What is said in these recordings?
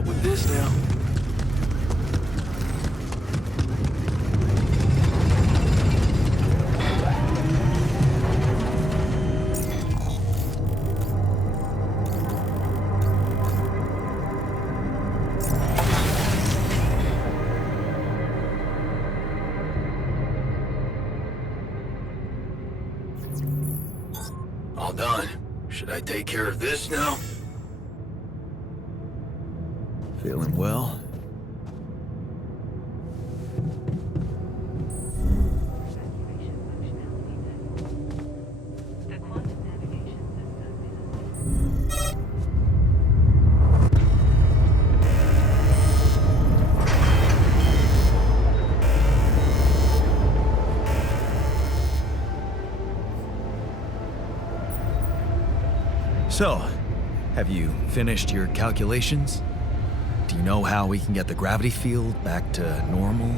help with this now? All done. Should I take care of this now? Feeling well? So, have you finished your calculations? Do you know how we can get the gravity field back to normal?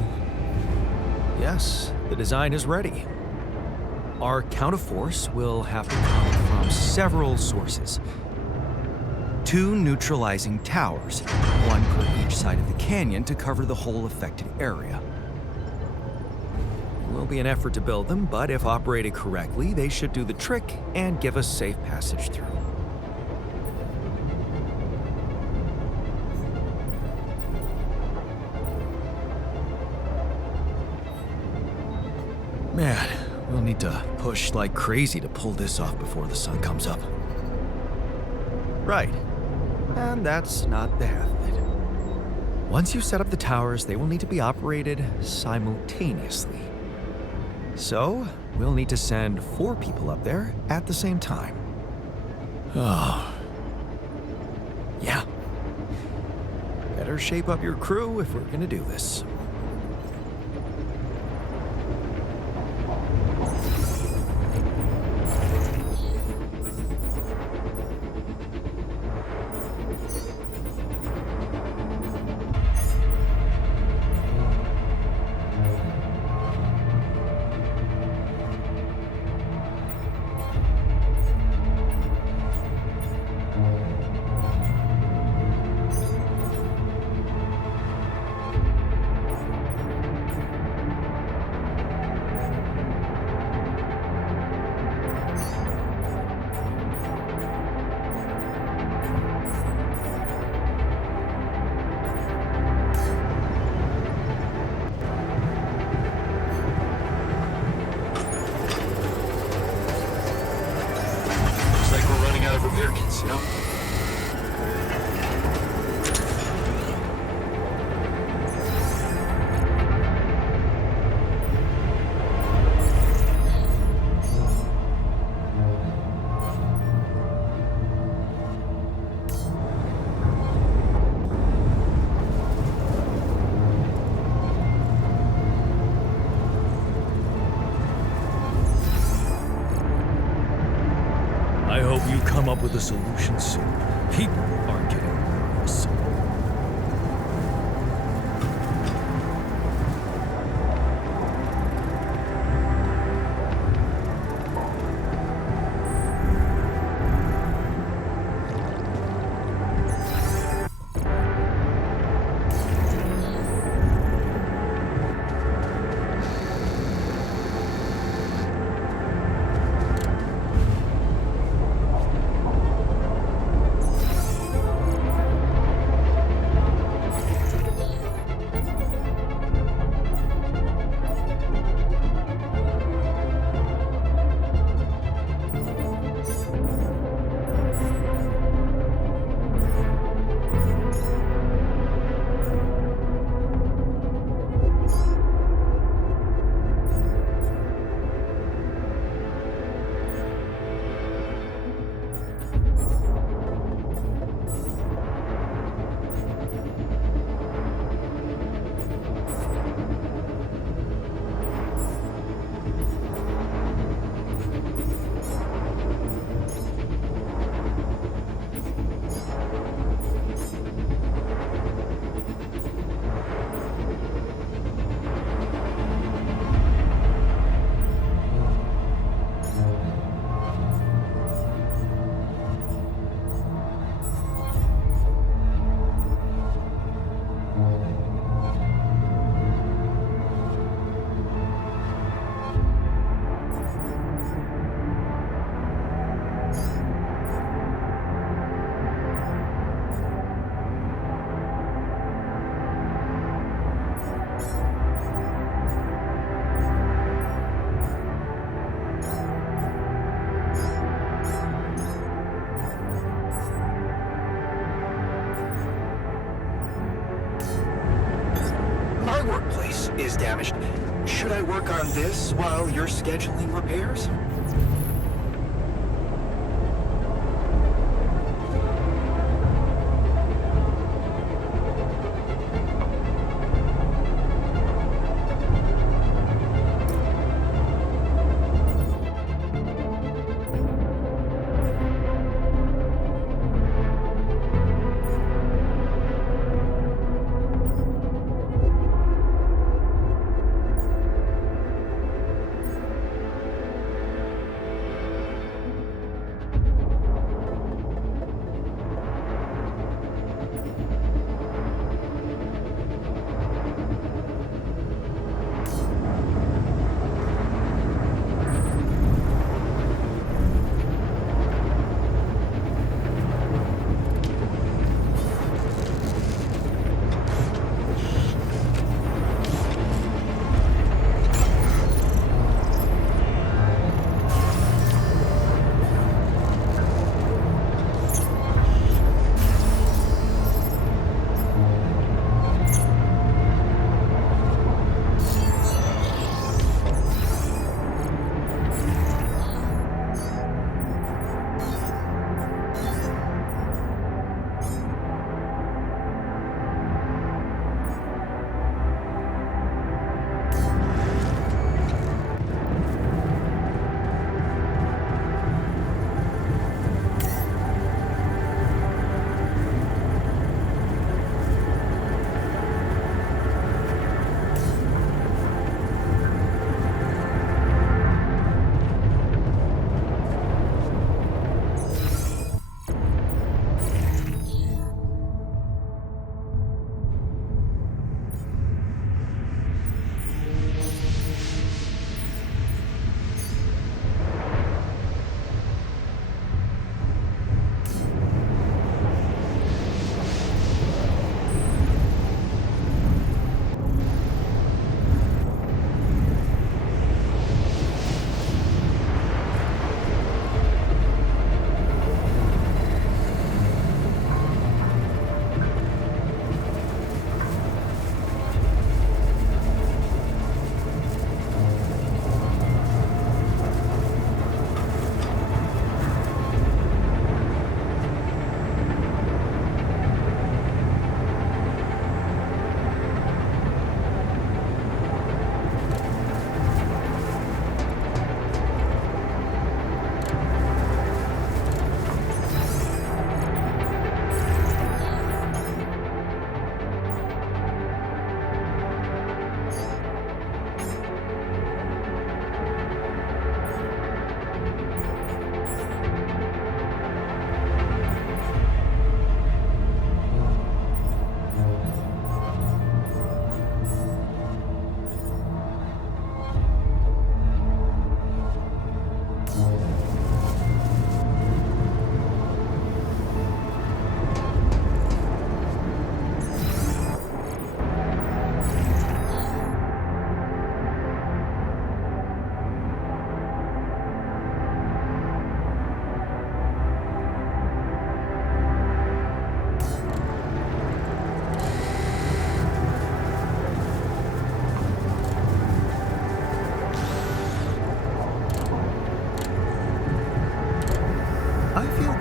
Yes, the design is ready. Our counterforce will have to come from several sources. 2 neutralizing towers, one per each side of the canyon to cover the whole affected area. It will be an effort to build them, but if operated correctly, they should do the trick and give us safe passage through. Man, we'll need to push like crazy to pull this off before the sun comes up. Right. And that's not the half of it. Once you set up the towers, they will need to be operated simultaneously. So, we'll need to send 4 people up there at the same time. Oh. Yeah. Better shape up your crew if we're gonna do this. Americans, you know? I hope you come up with a solution soon. People are getting nervous. is damaged. Should I work on this while you're scheduling repairs?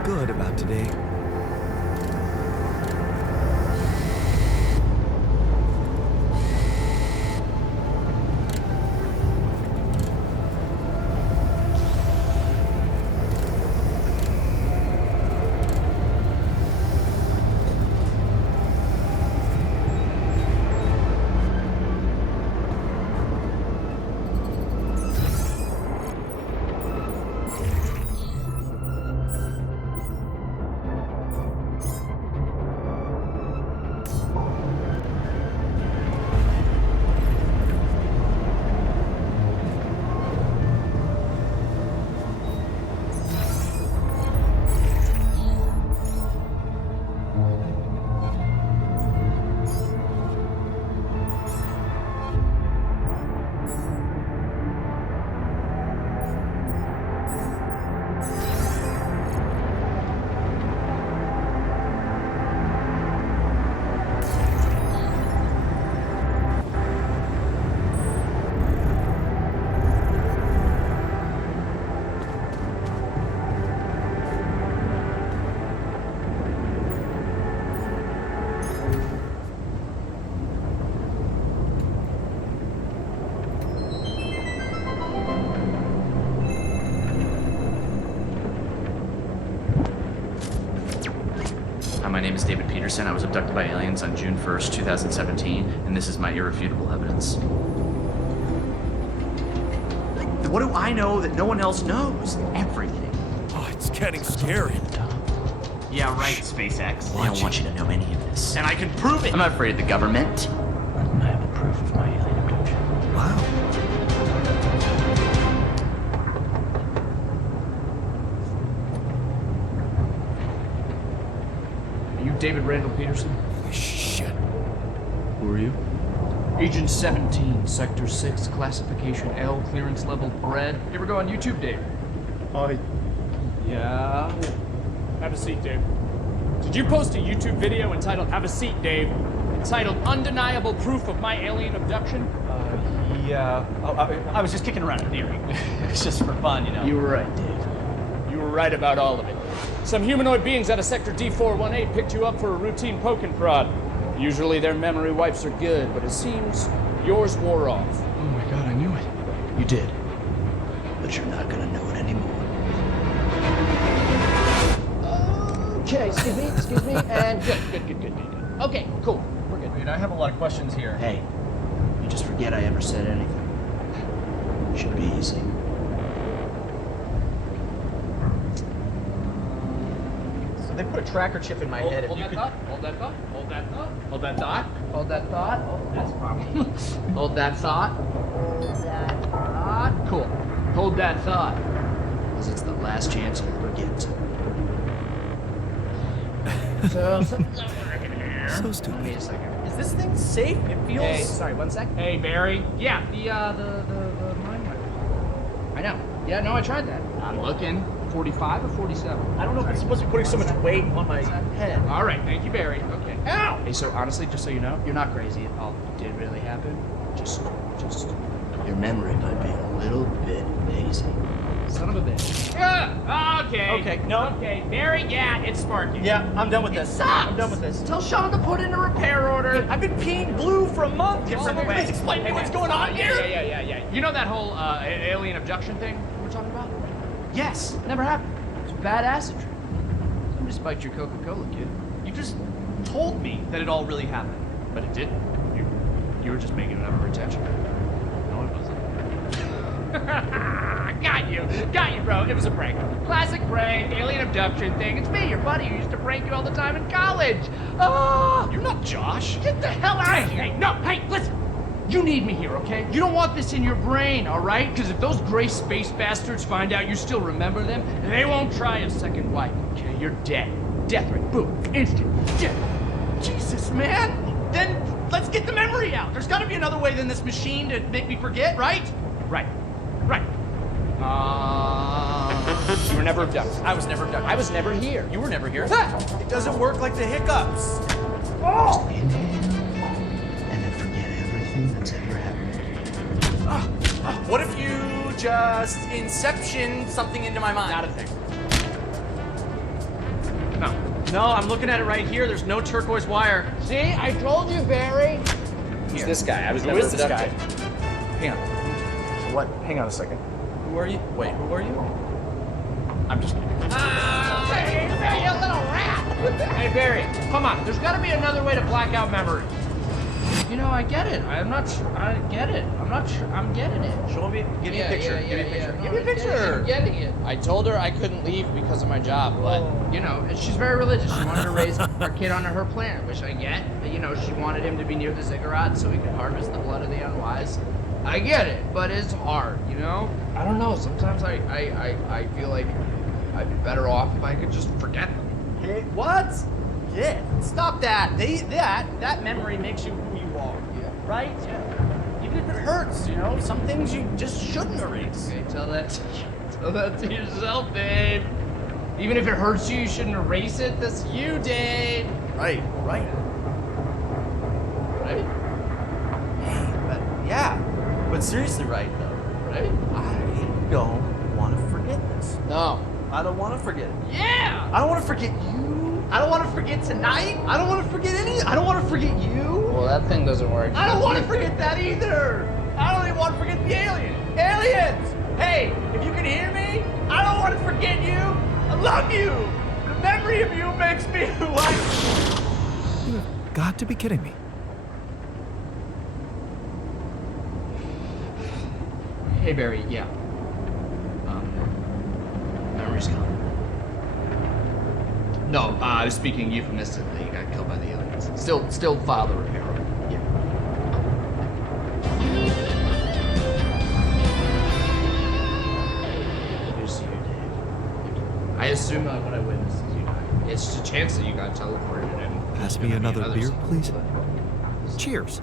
good about today. Peterson. I was abducted by aliens on June 1st, 2017, and this is my irrefutable evidence. What do I know that no one else knows? Everything. Oh, it's getting scary. Yeah, right, SpaceX. Watch I don't want you to know any of this. And I can prove it! I'm not afraid of the government. I have proof of my alien abduction. Wow. Are you David Randall Peterson? Shit. Who are you? Agent 17, Sector 6, classification L, clearance level red. You ever go on YouTube, Dave? Yeah. Have a seat, Dave. Did you post a YouTube video entitled Have a Seat, Dave? Entitled Undeniable Proof of My Alien Abduction? Yeah. I was just kicking around a theory. It's just for fun, you know. You were right, Dave. You were right about all of it. Some humanoid beings out of Sector D418 picked you up for a routine poke and prod. Usually their memory wipes are good, but it seems yours wore off. Oh my god, I knew it. You did. But you're not gonna know it anymore. Okay, excuse me, and good. Okay, cool, we're good. Wait, I have a lot of questions here. Hey, you just forget I ever said anything. Should be easy. So they put a tracker chip in my head. Hold that thought. Hold that thought. Hold that thought. Hold that thought. Hold that thought. Oh, that's a problem. Hold that thought. Hold that thought. Cool. Hold that thought. Because it's the last chance you'll ever get. So stupid. wait a second. Is this thing safe? It feels. Hey, sorry, 1 sec. Hey, Barry. Yeah, the mind wiper. I know. Yeah, no, I tried that. I'm looking. 45 or 47? I don't know if it's supposed to be putting so much weight on my head. All right, thank you, Barry. Okay. Ow! Hey, so honestly, just so you know, you're not crazy. It all did really happen. Just. Your memory might be a little bit hazy. Son of a bitch. Okay. Okay, no. Okay, Barry, yeah, it's sparking. Yeah, I'm done with this. Sucks. I'm done with this. Tell Sean to put in a repair order. I've been peeing blue for a month. Can Oh, someone wait, please wait. explain to me what's going on Yeah, here? yeah. You know that whole alien abduction thing we were talking about? Yes. Never happened. It's bad acid trip. Somebody spiked your Coca-Cola, kid. You just told me that it all really happened. But it didn't. You were just making it up for attention. No, it wasn't. Got you, bro. It was a prank. Classic prank, alien abduction thing. It's me, your buddy, who used to prank you all the time in college. Oh, You're not Josh. get the hell out of here. Hey, no, hey, listen. You need me here, okay? You don't want this in your brain, all right? Because if those gray space bastards find out you still remember them, they won't try a second wipe, okay? You're dead. Death rate, boom, instant, dead. Jesus, man. Then let's get the memory out. There's got to be another way than this machine to make me forget, right? Right. You were never abducted. I was never done. I was never here. You were never here. It doesn't work like the hiccups. Inhale, and then forget everything that's ever happened. What if you just inception something into my mind? Not a thing. No, I'm looking at it right here. There's no turquoise wire. See, I told you, Barry. Who's this guy? I was Who never is this guy? abducted. Hang on. What? Hang on a second. Who are you? Wait, who are you? I'm just kidding. Hey, Barry, you little rat! Hey, Barry, come on. There's got to be another way to black out memory. You know, I get it. I get it. I'm not sure. I'm getting it. Show me. Give me a picture. Give me a picture. Give me a I'm picture. getting it. I told her I couldn't leave because of my job, but, you know, she's very religious. She wanted to raise her kid on her planet, which I get. But, you know, she wanted him to be near the ziggurat so he could harvest the blood of the unwise. I get it, but it's hard, you know? I don't know. Sometimes I feel like I'd be better off if I could just forget them. Hey, what? Yeah. Stop that. That memory makes you who you are. Yeah. Right? Yeah. Even if it hurts, you know, some things you just shouldn't erase. Okay, tell that to yourself, Dave. Even if it hurts you, you shouldn't erase it. That's you, Dave. Right. Right? Hey, but yeah. But seriously, right though. Right? I don't want to forget this. No. I don't want to forget it. Yeah! I don't want to forget you. I don't want to forget tonight. I don't want to forget I don't want to forget you. Well, that thing doesn't work. I don't want to forget that either. I don't even want to forget the alien. Aliens! Hey, if you can hear me, I don't want to forget you. I love you. The memory of you makes me who I You've got to be kidding me. Hey, Barry, yeah. Memory's gone. No, I was speaking euphemistically. You got killed by the aliens. Still file the repair order. Yeah. Here's to you, Dave. I assume that what I witnessed is you died. It's just a chance that you got teleported and... Pass me another beer, please. Cheers.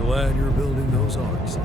Glad you're building those arcs.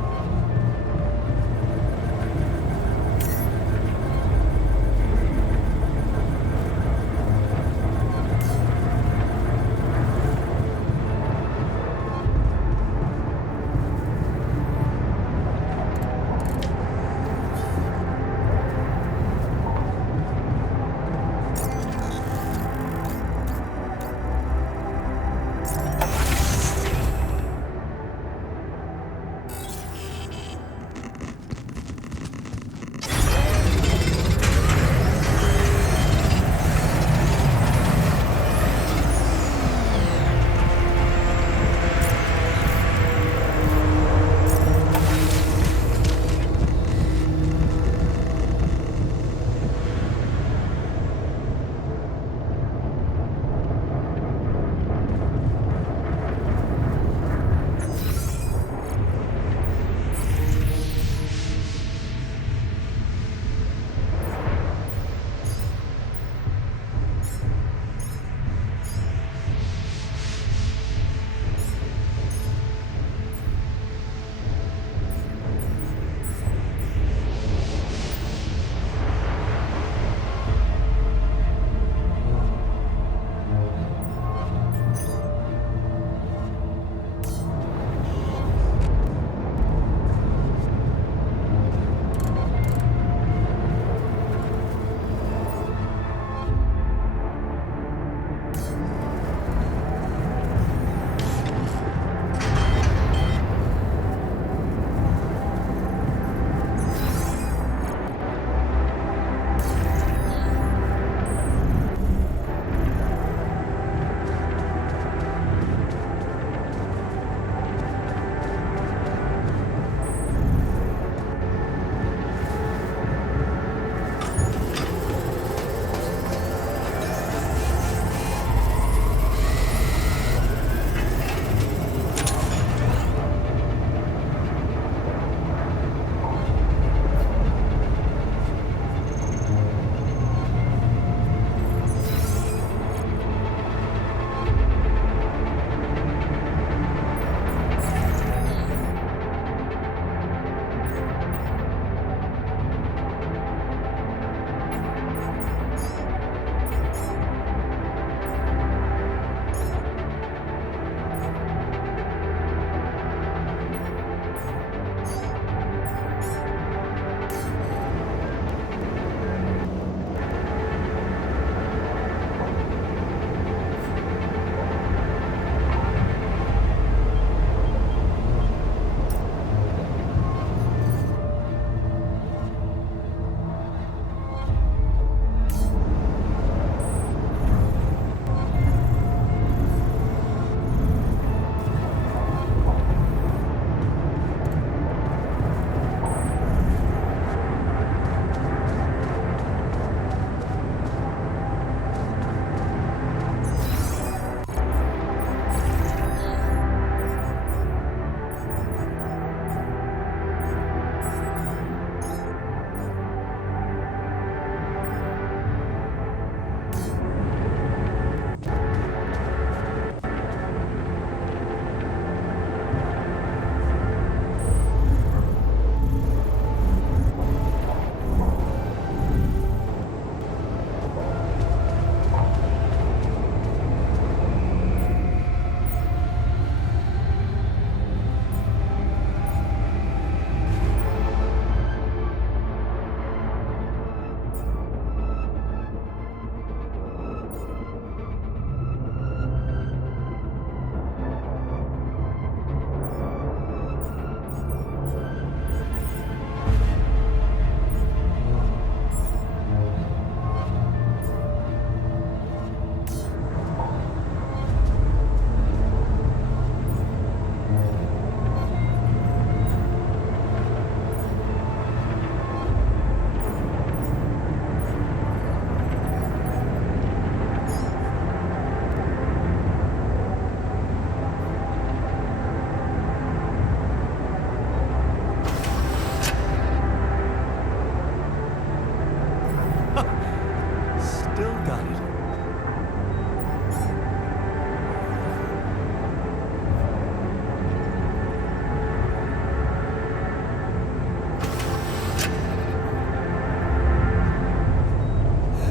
Got it.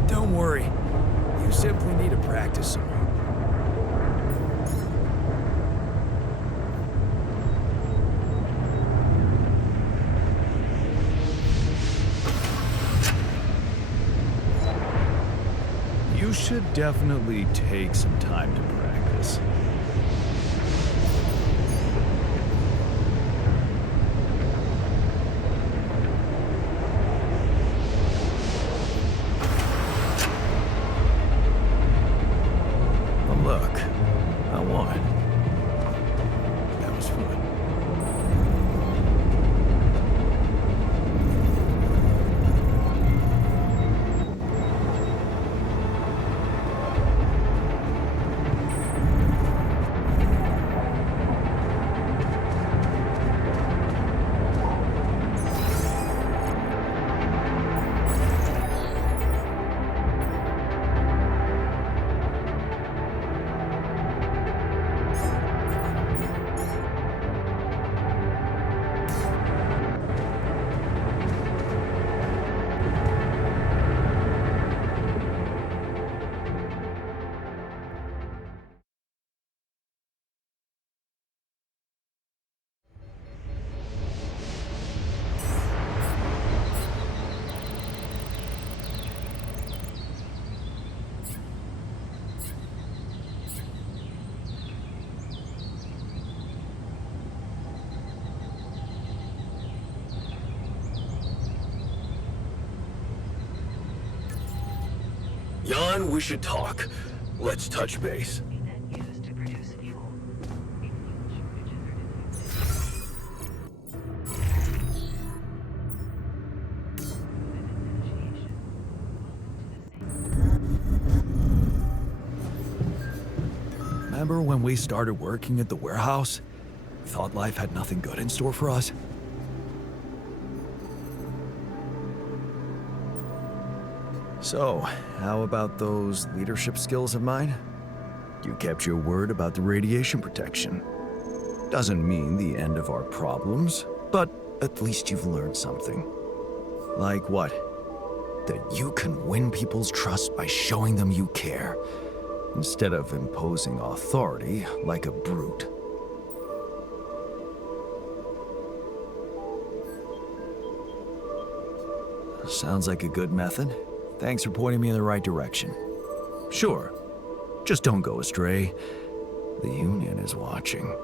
Don't worry. You simply need to practice some more. You should definitely take some time to practice. Well, look, I won. That was fun. Jan, we should talk. Let's touch base. Remember when we started working at the warehouse? Thought life had nothing good in store for us? So, how about those leadership skills of mine? You kept your word about the radiation protection. Doesn't mean the end of our problems, but at least you've learned something. Like what? That you can win people's trust by showing them you care, instead of imposing authority like a brute. Sounds like a good method. Thanks for pointing me in the right direction. Sure, just don't go astray. The Union is watching.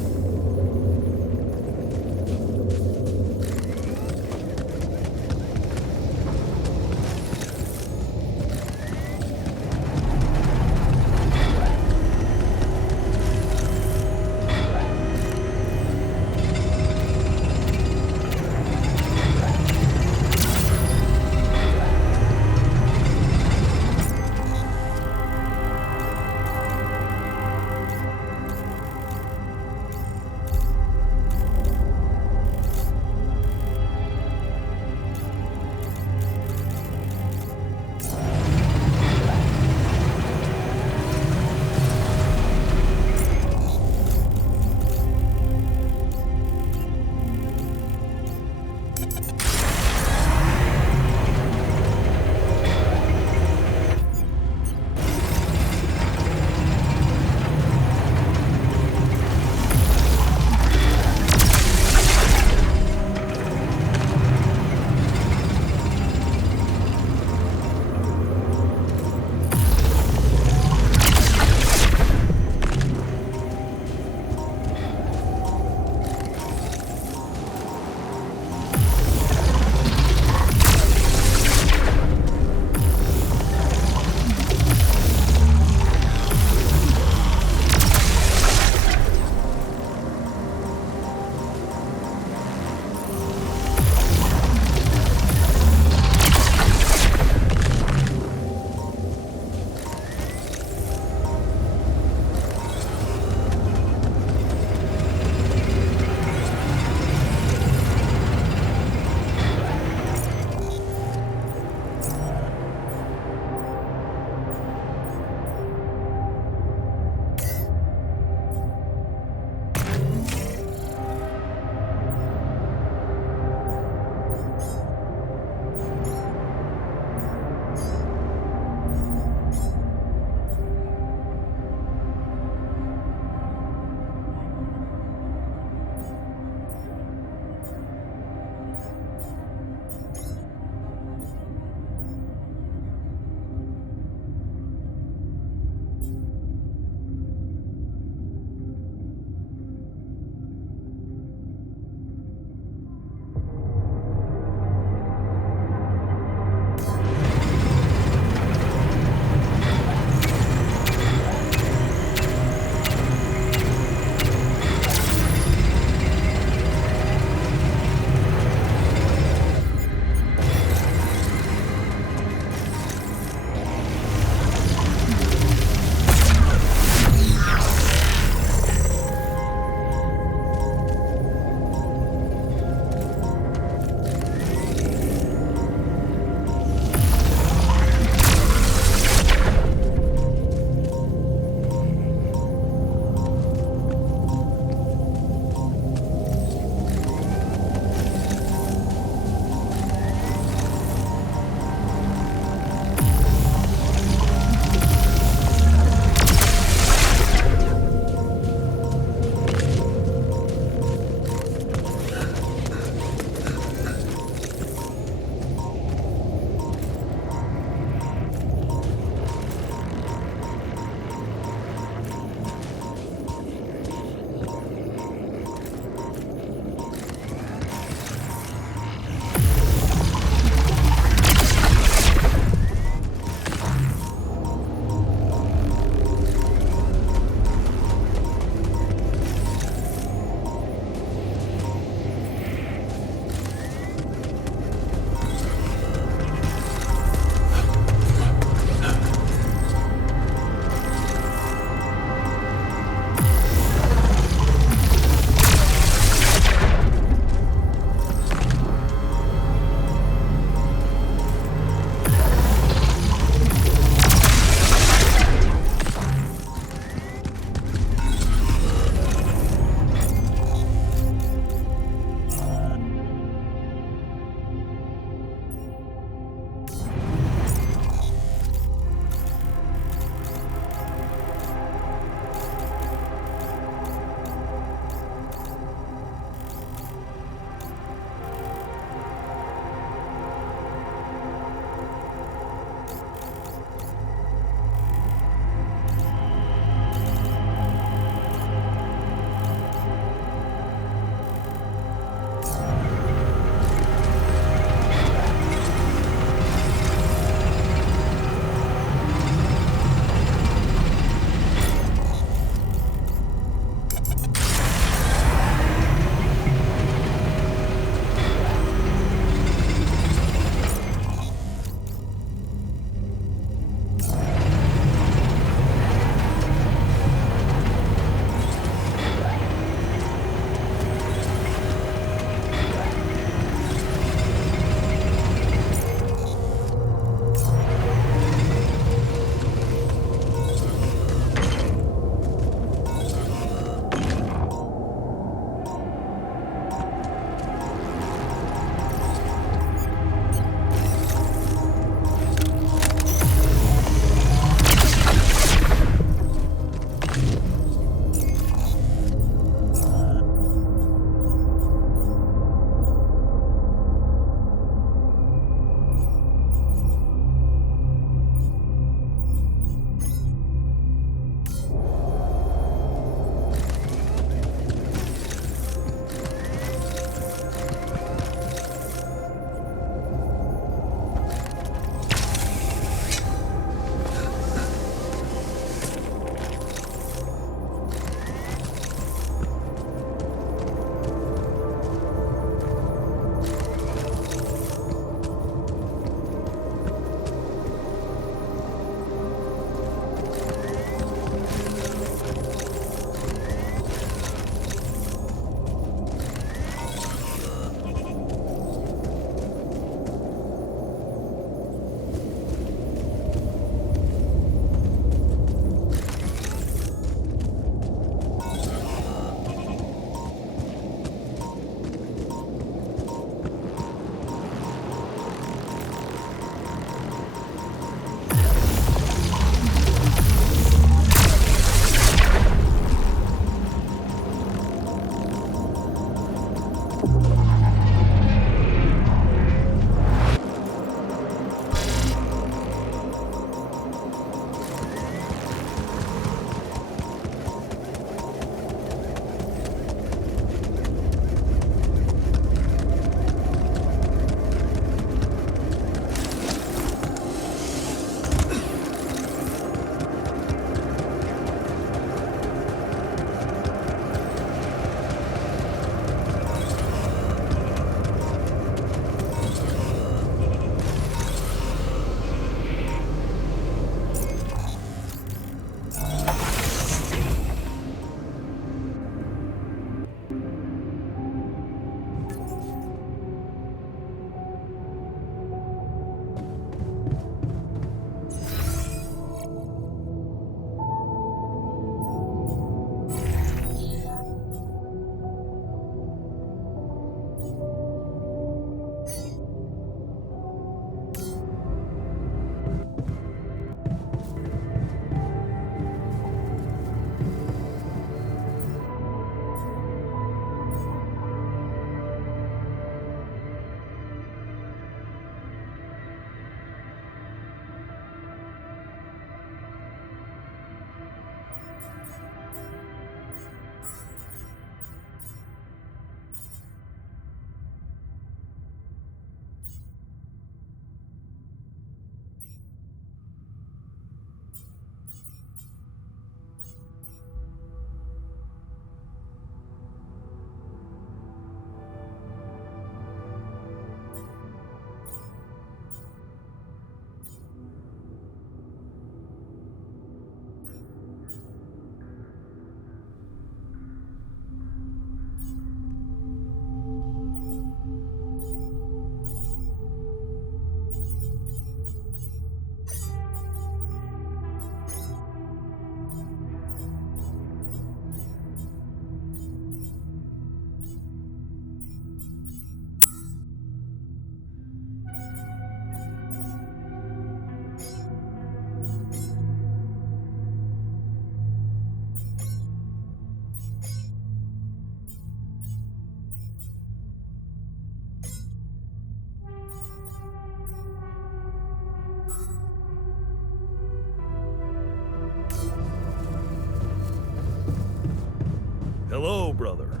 Hello, brother.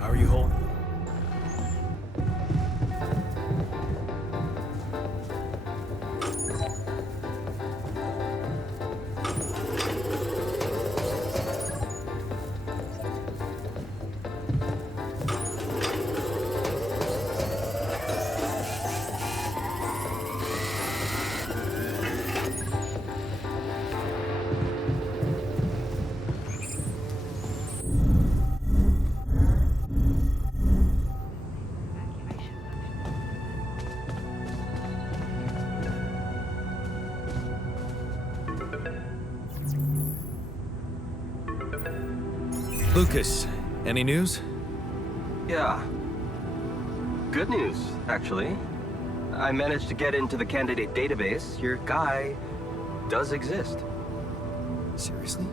How are you holding? Lucas, any news? Yeah. Good news, actually. I managed to get into the candidate database. Your guy does exist. Seriously?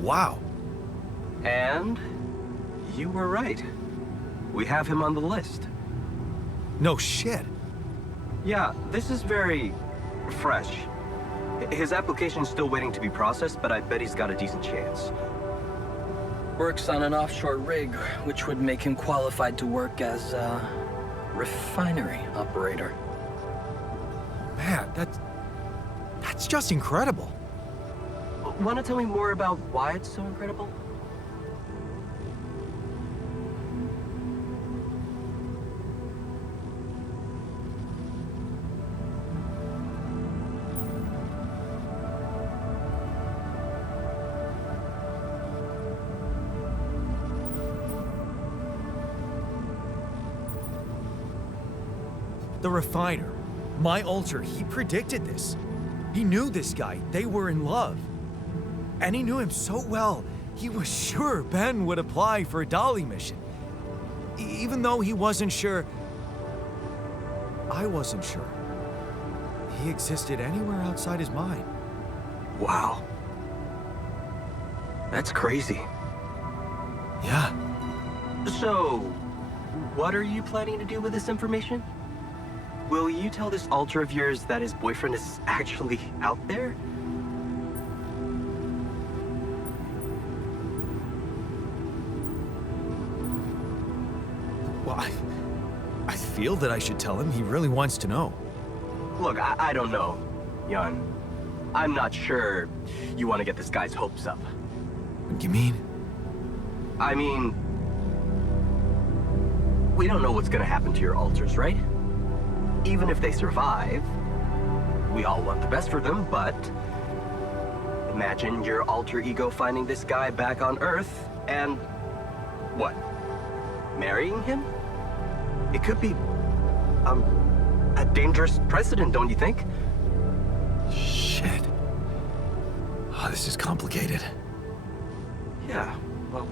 Wow. And you were right. We have him on the list. No shit. Yeah, this is very fresh. His application's still waiting to be processed, but I bet he's got a decent chance. Works on an offshore rig, which would make him qualified to work as a refinery operator. Man, that's just incredible. Want to tell me more about why it's so incredible? The refiner, my alter, he predicted this. He knew this guy. They were in love. And he knew him so well, he was sure Ben would apply for a Dolly mission. Even though he wasn't sure, I wasn't sure. He existed anywhere outside his mind. Wow. That's crazy. Yeah. So, what are you planning to do with this information? Will you tell this alter of yours that his boyfriend is actually out there? Well, I feel that I should tell him. He really wants to know. Look, I don't know, Jan. I'm not sure you want to get this guy's hopes up. What do you mean? I mean, we don't know what's gonna happen to your alters, right? Even if they survive, we all want the best for them, but imagine your alter ego finding this guy back on Earth and what? Marrying him? It could be a dangerous precedent, don't you think? Shit. Oh, this is complicated. Yeah, well,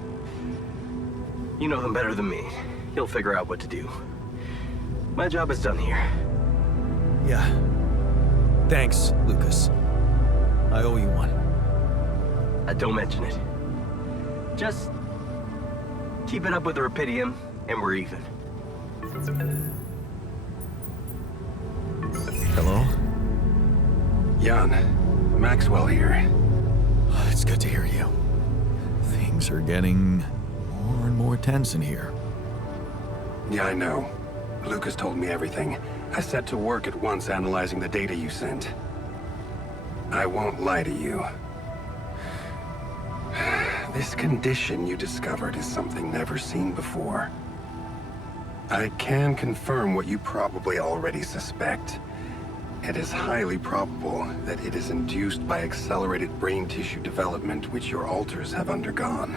you know him better than me. He'll figure out what to do. My job is done here. Yeah. Thanks, Lucas. I owe you one. Don't mention it. Just keep it up with the Rapidium, and we're even. Hello? Jan, Maxwell here. Oh, it's good to hear you. Things are getting more and more tense in here. Yeah, I know. Lucas told me everything. I set to work at once analyzing the data you sent. I won't lie to you. This condition you discovered is something never seen before. I can confirm what you probably already suspect. It is highly probable that it is induced by accelerated brain tissue development which your alters have undergone.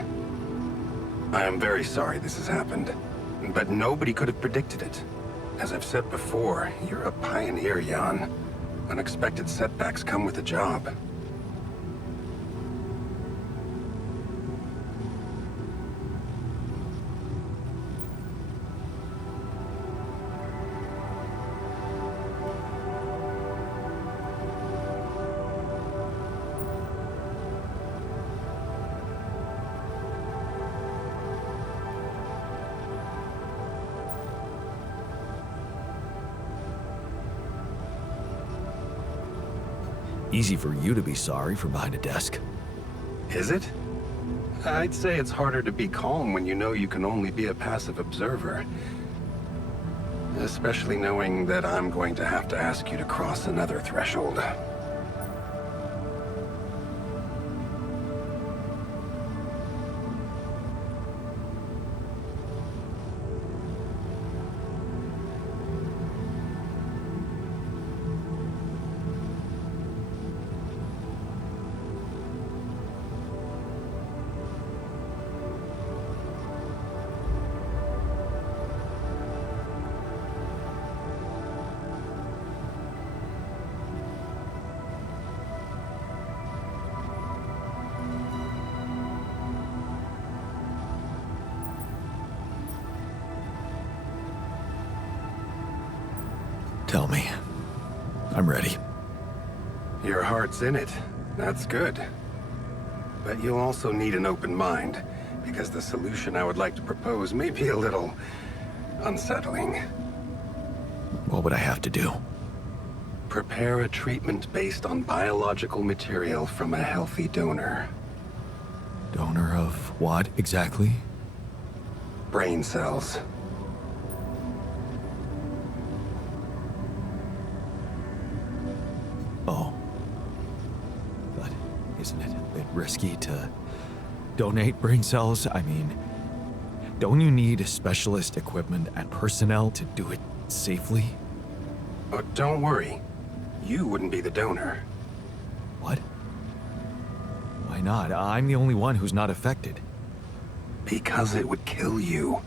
I am very sorry this has happened, but nobody could have predicted it. As I've said before, you're a pioneer, Jan. Unexpected setbacks come with the job. Easy for you to be sorry from behind a desk. Is it? I'd say it's harder to be calm when you know you can only be a passive observer. Especially knowing that I'm going to have to ask you to cross another threshold. Tell me. I'm ready. Your heart's in it. That's good. But you'll also need an open mind, because the solution I would like to propose may be a little unsettling. What would I have to do? Prepare a treatment based on biological material from a healthy donor. Donor of what, exactly? Brain cells. Oh. But isn't it a bit risky to donate brain cells? I mean, don't you need specialist equipment and personnel to do it safely? But don't worry. You wouldn't be the donor. What? Why not? I'm the only one who's not affected. Because it would kill you.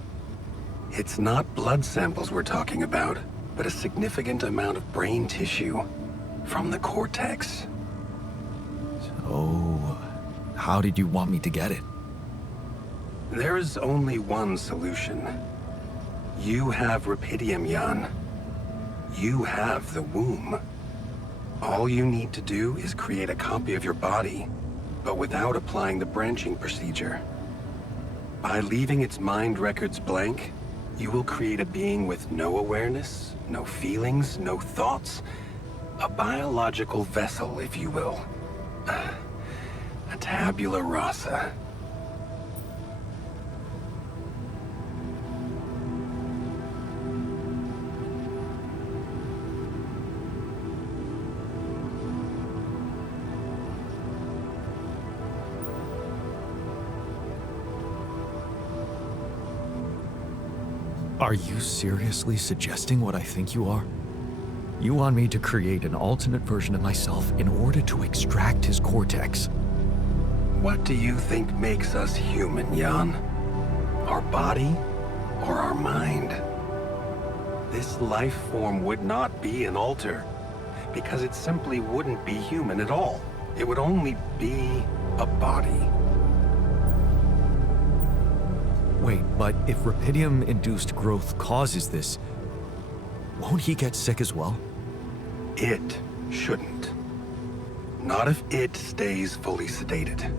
It's not blood samples we're talking about, but a significant amount of brain tissue. From the cortex. So, how did you want me to get it? There is only one solution. You have rapidium, Jan. You have the womb. All you need to do is create a copy of your body, but without applying the branching procedure. By leaving its mind records blank, you will create a being with no awareness, no feelings, no thoughts. A biological vessel, if you will. A tabula rasa. Are you seriously suggesting what I think you are? You want me to create an alternate version of myself in order to extract his cortex? What do you think makes us human, Jan? Our body or our mind? This life form would not be an alter, because it simply wouldn't be human at all. It would only be a body. Wait, but if rapidium-induced growth causes this, won't he get sick as well? It shouldn't. Not if it stays fully sedated.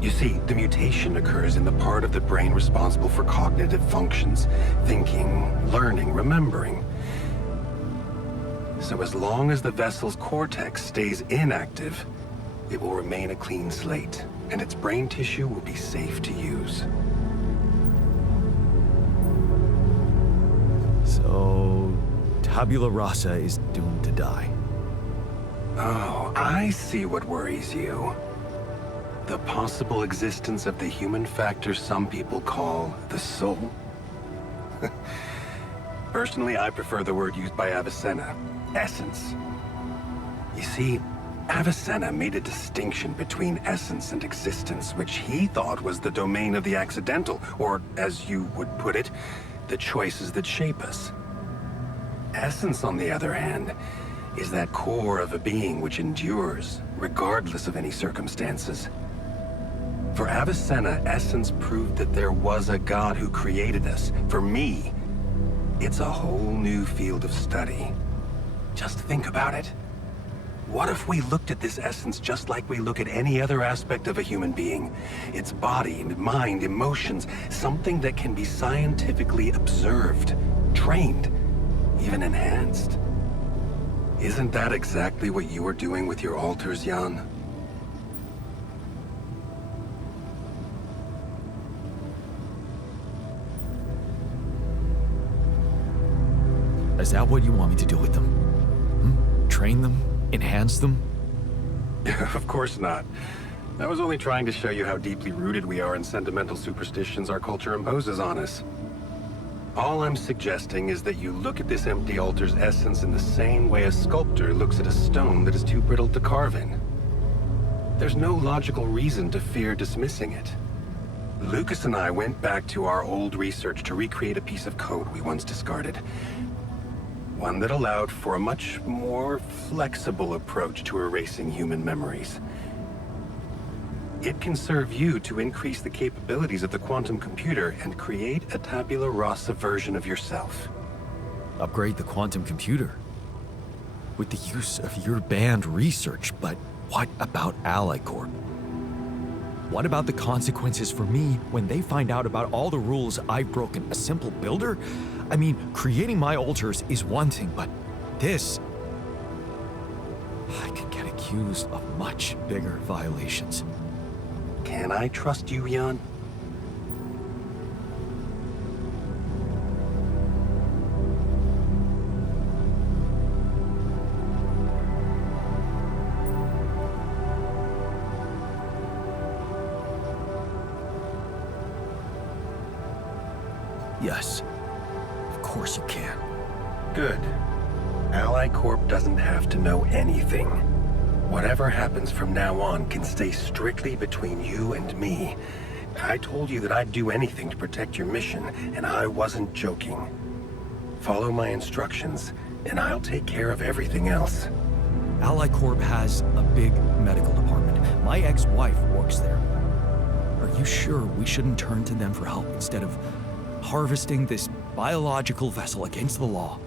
You see, the mutation occurs in the part of the brain responsible for cognitive functions, thinking, learning, remembering. So as long as the vessel's cortex stays inactive, it will remain a clean slate, and its brain tissue will be safe to use. So, tabula rasa is doomed to die. Oh, I see what worries you. The possible existence of the human factor some people call the soul. Personally, I prefer the word used by Avicenna, essence. You see, Avicenna made a distinction between essence and existence, which he thought was the domain of the accidental, or, as you would put it, the choices that shape us. Essence, on the other hand, is that core of a being which endures, regardless of any circumstances. For Avicenna, essence proved that there was a God who created us. For me, it's a whole new field of study. Just think about it. What if we looked at this essence just like we look at any other aspect of a human being? Its body, mind, emotions, something that can be scientifically observed, trained, even enhanced. Isn't that exactly what you are doing with your altars, Jan? Is that what you want me to do with them? Train them? Enhance them? Of course not. I was only trying to show you how deeply rooted we are in sentimental superstitions our culture imposes on us. All I'm suggesting is that you look at this empty altar's essence in the same way a sculptor looks at a stone that is too brittle to carve in. There's no logical reason to fear dismissing it. Lucas and I went back to our old research to recreate a piece of code we once discarded. One that allowed for a much more flexible approach to erasing human memories. It can serve you to increase the capabilities of the quantum computer and create a tabula rasa version of yourself. Upgrade the quantum computer? With the use of your banned research, but what about Ally Corp? What about the consequences for me when they find out about all the rules I've broken? A simple builder? I mean, creating my altars is one thing, but this... I could get accused of much bigger violations. Can I trust you, Jan? Yes. Of course you can. Good. Ally Corp doesn't have to know anything. Whatever happens from now on can stay strictly between you and me. I told you that I'd do anything to protect your mission, and I wasn't joking. Follow my instructions, and I'll take care of everything else. Ally Corp has a big medical department. My ex-wife works there. Are you sure we shouldn't turn to them for help instead of harvesting this biological vessel against the law?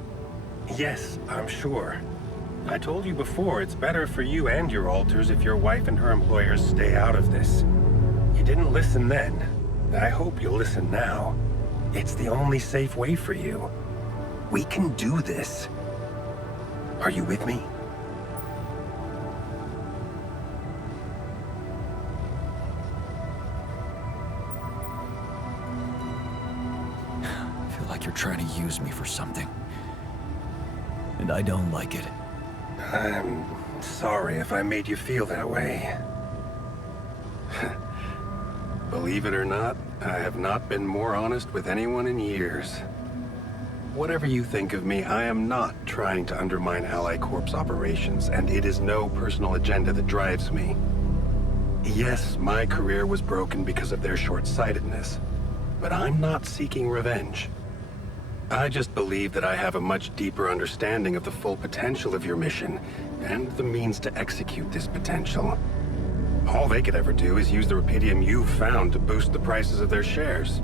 Yes, I'm sure. I told you before, it's better for you and your altars if your wife and her employers stay out of this. You didn't listen then. I hope you'll listen now. It's the only safe way for you. We can do this. Are you with me? I feel like you're trying to use me for something. And I don't like it. I'm sorry if I made you feel that way. Believe it or not, I have not been more honest with anyone in years. Whatever you think of me, I am not trying to undermine Ally Corp's operations, and it is no personal agenda that drives me. Yes, my career was broken because of their short-sightedness, but I'm not seeking revenge. I just believe that I have a much deeper understanding of the full potential of your mission, and the means to execute this potential. All they could ever do is use the rupidium you've found to boost the prices of their shares.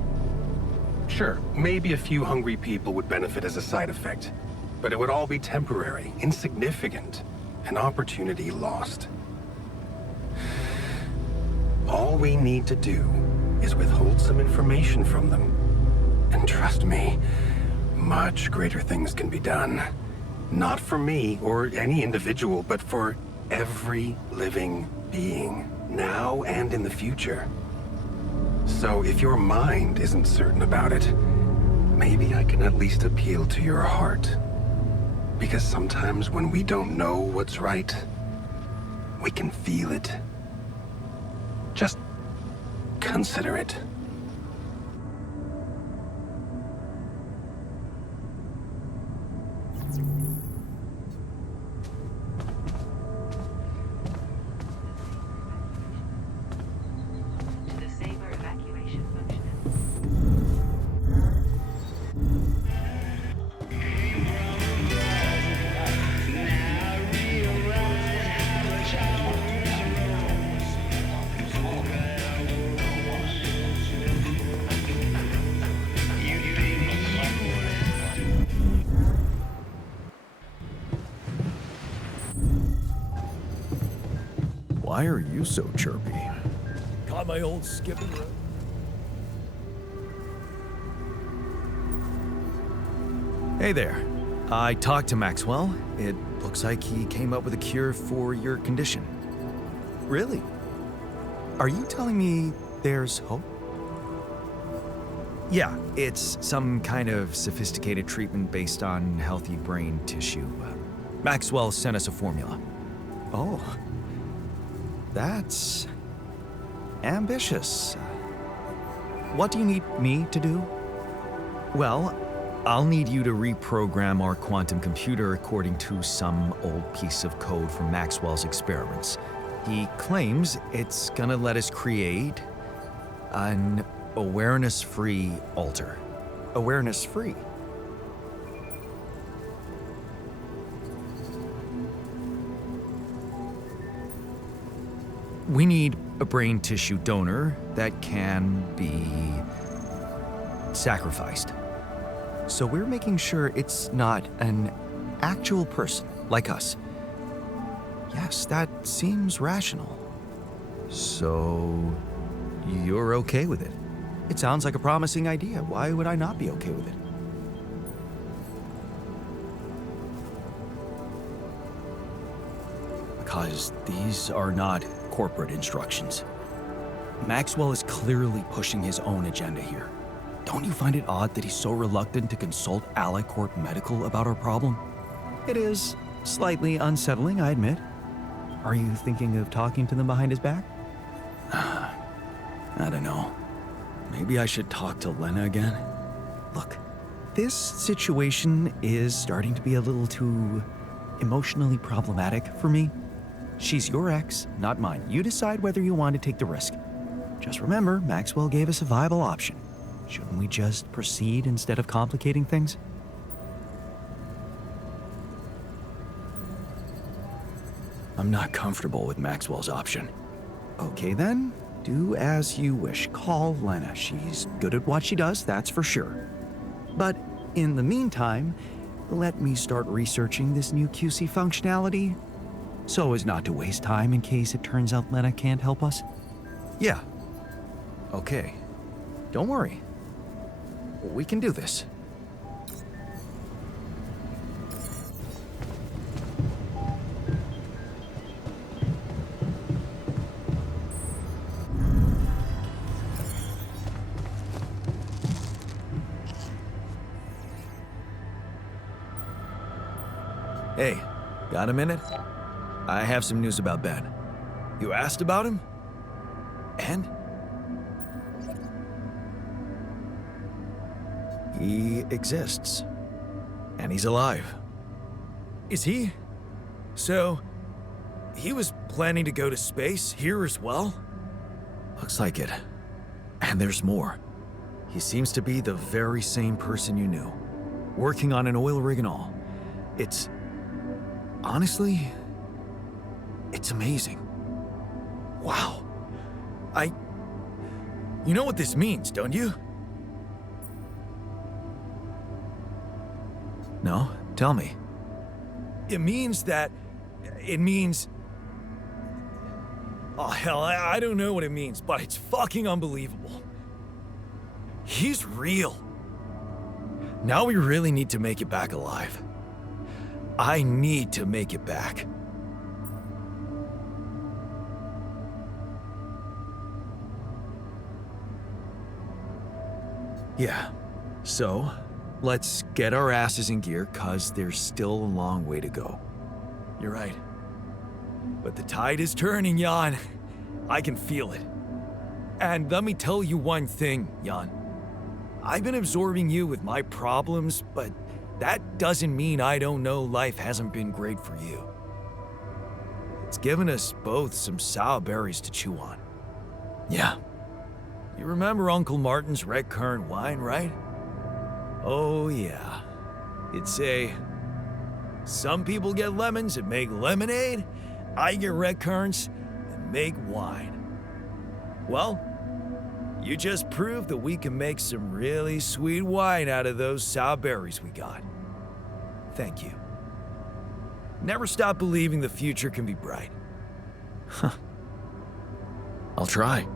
Sure, maybe a few hungry people would benefit as a side effect, but it would all be temporary, insignificant, an opportunity lost. All we need to do is withhold some information from them. And trust me, much greater things can be done. Not for me or any individual, but for every living being, now and in the future. So if your mind isn't certain about it, maybe I can at least appeal to your heart. Because sometimes when we don't know what's right, we can feel it. Just consider it. Why are you so chirpy? Got my old skipping rope. Hey there. I talked to Maxwell. It Looks like he came up with a cure for your condition. Really? Are you telling me there's hope? Yeah, it's some kind of sophisticated treatment based on healthy brain tissue. Maxwell sent us a formula. Oh, that's ambitious. What do you need me to do? Well, I'll need you to reprogram our quantum computer according to some old piece of code from Maxwell's experiments. He claims it's gonna let us create an awareness-free alter. Awareness-free? We need a brain tissue donor that can be sacrificed. So we're making sure it's not an actual person like us. Yes, that seems rational. So you're okay with it? It sounds like a promising idea. Why would I not be okay with it? Because these are not corporate instructions. Maxwell is clearly pushing his own agenda here. Don't you find it odd that he's so reluctant to consult AliCorp Medical about our problem? It is slightly unsettling, I admit. Are you thinking of talking to them behind his back? I don't know. Maybe I should talk to Lena again? Look, this situation is starting to be a little too emotionally problematic for me. She's your ex, not mine. You decide whether you want to take the risk. Just remember, Maxwell gave us a viable option. Shouldn't we just proceed instead of complicating things? I'm not comfortable with Maxwell's option. Okay then, do as you wish. Call Lena. She's good at what she does, that's for sure. But in the meantime, let me start researching this new QC functionality so as not to waste time in case it turns out Lena can't help us. Yeah. Okay. Don't worry. We can do this. Hey, got a minute? I have some news about Ben. You asked about him? And? He exists. And he's alive. Is he? So, he was planning to go to space here as well? Looks like it. And there's more. He seems to be the very same person you knew. Working on an oil rig and all. It's... honestly... it's amazing. Wow. You know what this means, don't you? No? Tell me. It means... oh hell, I don't know what it means, but it's fucking unbelievable. He's real. Now we really need to make it back alive. I need to make it back. Yeah, so let's get our asses in gear, cause there's still a long way to go. You're right. But the tide is turning, Jan. I can feel it. And let me tell you one thing, Jan. I've been absorbing you with my problems, but that doesn't mean I don't know life hasn't been great for you. It's given us both some sour berries to chew on. Yeah. You remember Uncle Martin's red currant wine, right? Oh yeah. It'd say, some people get lemons and make lemonade, I get red currants and make wine. Well, you just proved that we can make some really sweet wine out of those sour berries we got. Thank you. Never stop believing the future can be bright. Huh. I'll try.